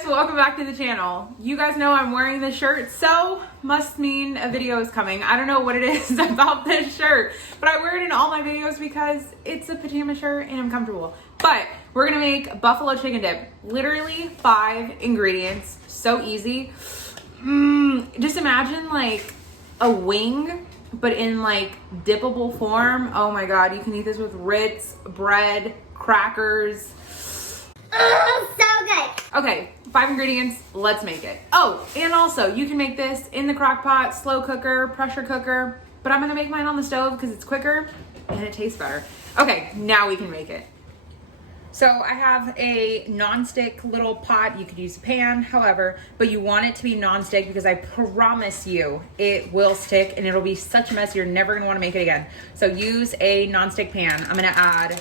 guys, welcome back to the channel. You guys know I'm wearing this shirt, so must mean a video is coming. I don't know what it is about this shirt, but I wear it in all my videos because it's a pajama shirt and I'm comfortable. But we're gonna make buffalo chicken dip. Literally 5 ingredients, so easy. Just imagine like a wing, but in like dippable form. Oh my God, you can eat this with Ritz, bread, crackers. Oh, so good. Okay, 5 ingredients, let's make it. Oh, and also you can make this in the crock pot, slow cooker, pressure cooker, but I'm gonna make mine on the stove because it's quicker and it tastes better. Okay, now we can make it. So I have a non-stick little pot. You could use a pan, however, but you want it to be non-stick because I promise you it will stick and it'll be such a mess you're never gonna wanna make it again. So use a non-stick pan. I'm gonna add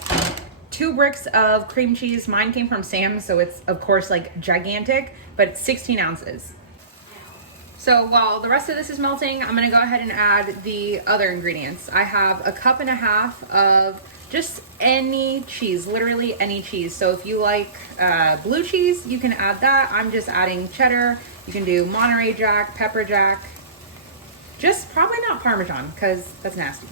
2 bricks of cream cheese. Mine came from Sam's, so it's of course like gigantic, but it's 16 ounces. So while the rest of this is melting, I'm gonna go ahead and add the other ingredients. I have a 1.5 cups of just any cheese, literally any cheese. So if you like blue cheese, you can add that. I'm just adding cheddar. You can do Monterey Jack, pepper jack, just probably not Parmesan because that's nasty.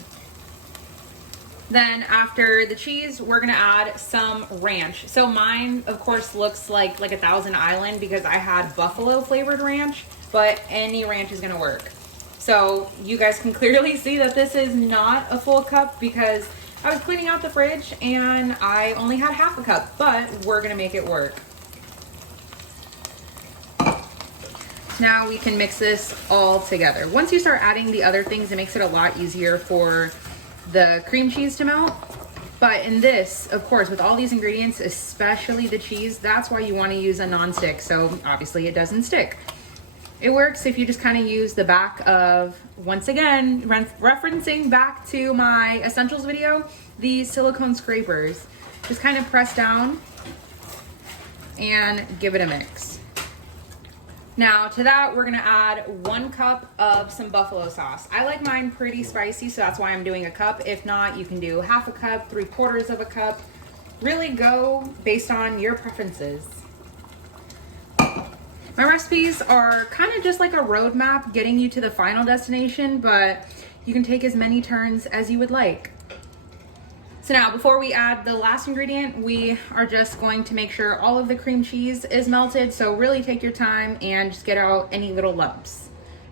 Then after the cheese, we're gonna add some ranch. So mine, of course, looks like a Thousand Island because I had buffalo flavored ranch, but any ranch is gonna work. So you guys can clearly see that this is not a full cup because I was cleaning out the fridge and I only had 1/2 cup, but we're gonna make it work. Now we can mix this all together. Once you start adding the other things, it makes it a lot easier for the cream cheese to melt. But in this, of course, with all these ingredients, especially the cheese, that's why you want to use a non-stick. So obviously it doesn't stick. It works if you just kind of use the back of, once again, referencing back to my essentials video, these silicone scrapers. Just kind of press down and give it a mix. Now to that, we're gonna add 1 cup of some buffalo sauce. I like mine pretty spicy, so that's why I'm doing a cup. If not, you can do 1/2 cup, 3/4 of a cup. Really go based on your preferences. My recipes are kind of just like a roadmap getting you to the final destination, but you can take as many turns as you would like. So now before we add the last ingredient, we are just going to make sure all of the cream cheese is melted. So really take your time and just get out any little lumps.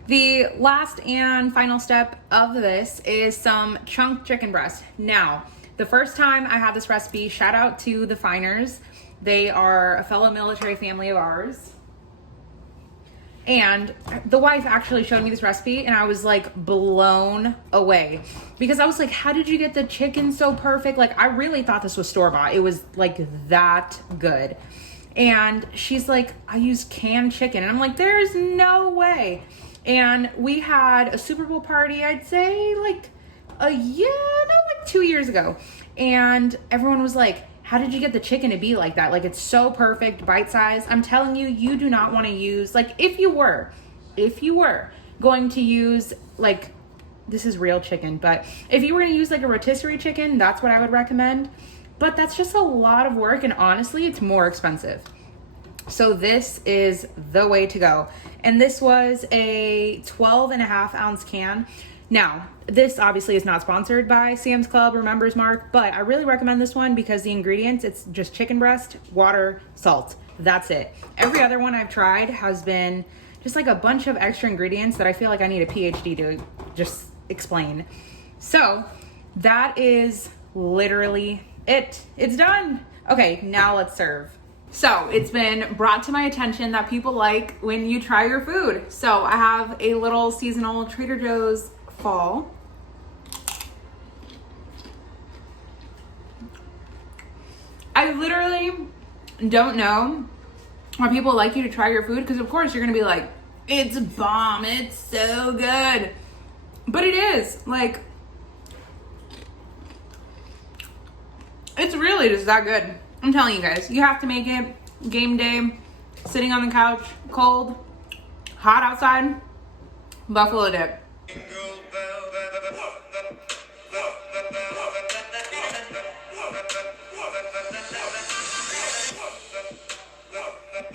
The last and final step of this is some chunked chicken breast. Now, the first time I had this recipe, shout out to the Finers. They are a fellow military family of ours. And the wife actually showed me this recipe and I was like blown away because I was like, how did you get the chicken so perfect? Like I really thought this was store-bought. It was like that good. And she's like, I use canned chicken. And I'm like, there's no way. And we had a Super Bowl party, I'd say like 2 years ago. And everyone was like, how did you get the chicken to be like that? Like it's so perfect, bite-sized. I'm telling you, you do not want to use, like if you were going to use like, this is real chicken, but if you were going to use like a rotisserie chicken, that's what I would recommend. But that's just a lot of work and honestly, it's more expensive. So this is the way to go. And this was a 12.5 ounce can. Now, this obviously is not sponsored by Sam's Club or Members Mark, but I really recommend this one because the ingredients, it's just chicken breast, water, salt. That's it. Every other one I've tried has been just like a bunch of extra ingredients that I feel like I need a PhD to just explain. So that is literally it. It's done. Okay, now let's serve. So it's been brought to my attention that people like when you try your food. So I have a little seasonal Trader Joe's fall. I literally don't know why people like you to try your food because of course you're gonna be like, it's bomb, it's so good. But it is, like, it's really just that good. I'm telling you guys, you have to make it game day, sitting on the couch, cold, hot outside, buffalo dip.